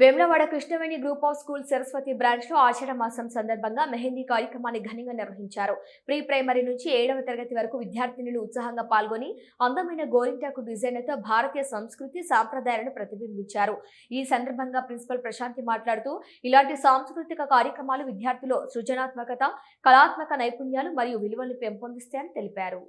Vemulawada Krishnaveni group of school Saraswati branch లో ఆషాఢ మాసం సందర్భంగా మెహందీ కార్యక్రమాన్ని ఘనంగా నిర్వహించారు. ప్రీ ప్రైమరీ నుంచి 7వ తరగతి వరకు విద్యార్థినులు ఉత్సాహంగా పాల్గొని అందమైన గోరింటాకు డిజైన్లతో భారతీయ సంస్కృతి సాంప్రదాయాలను ప్రతిబింబించారు. ఈ సందర్భంగా ప్రిన్సిపల్ ప్రశాంతి మాట్లాడుతూ ఇలాంటి సాంస్కృతిక కార్యక్రమాలు విద్యార్థుల్లో సృజనాత్మకత, కళాత్మక నైపుణ్యాలు మరియు విలువలను పెంపొందిస్తాయని తెలిపారు.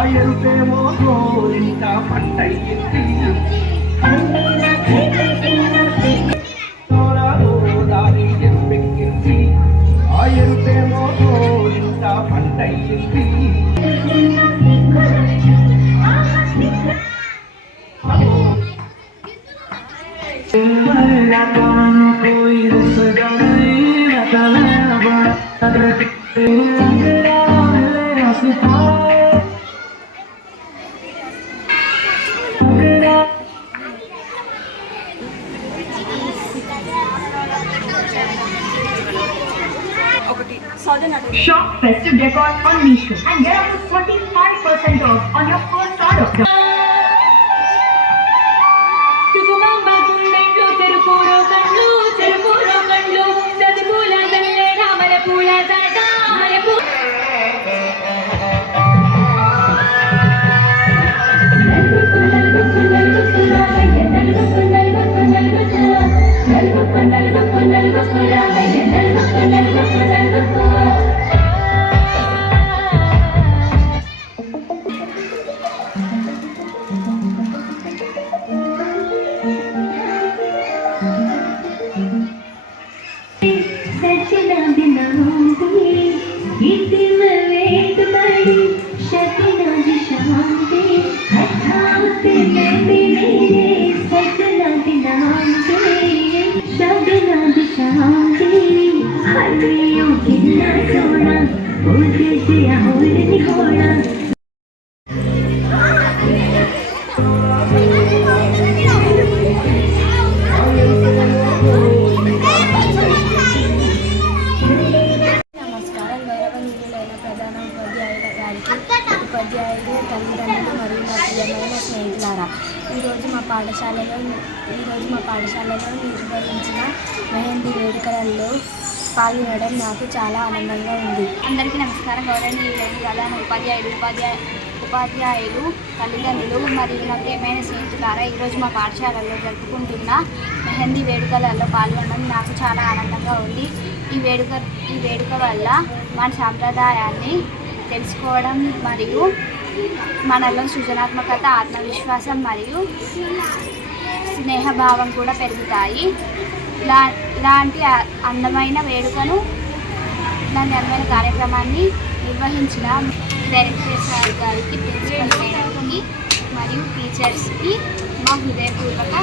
ఆయరుపేమో గోరింట పంటయ్యింది దారి ఎప్పెక్కింది ఆయరుపేమో గోరింట పంటయ్యింది Shop festive decor on Meesho and get up to 35% off on your first order. ఉపాధ్యాయులు, తల్లిదండ్రులు మరియు నా ప్రియమైన స్నేహితులారా, ఈరోజు మా పాఠశాలలో నిర్వహించిన మెహందీ వేడుకలలో పాల్గొనడం నాకు చాలా ఆనందంగా ఉంది. అందరికీ నమస్కారం. గౌరవనీయులైన ప్రధాన ఉపాధ్యాయులు, తల్లిదండ్రులు మరియు నా ప్రియమైన స్నేహితులారా, ఈరోజు మా పాఠశాలలో జరుపుకుంటున్న మెహందీ వేడుకలలో పాల్గొనడం నాకు చాలా ఆనందంగా ఉంది. ఈ వేడుక వల్ల మన సాంప్రదాయాన్ని తెలుసుకోవడం మరియు మనలో సృజనాత్మకత, ఆత్మవిశ్వాసం మరియు స్నేహభావం కూడా పెరుగుతాయి. ఇలాంటి అందమైన కార్యక్రమాన్ని నిర్వహించిన డైరెక్టర్ సార్ గారికి, ప్రిన్సిపల్ మేడంకి మరియు టీచర్స్కి మా హృదయపూర్వక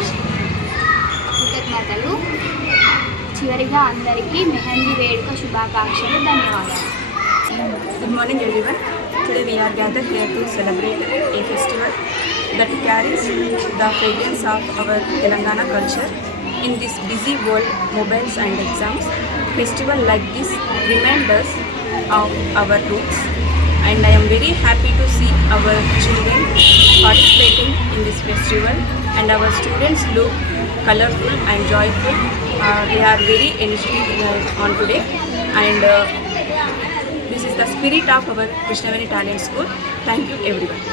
కృతజ్ఞతలు. చివరిగా అందరికీ మెహందీ వేడుక శుభాకాంక్షలు. ధన్యవాదాలు. Good morning everyone. Today we are gathered here to celebrate a festival that carries the fragrance of our Telangana culture. In this busy world, mobiles and exams, festival like this remind us of our roots, and I am very happy to see our children participating in this festival, and our students look colorful and joyful. They are very energetic on today, and this is the spirit of our Krishnaveni Talent School. Thank you everyone.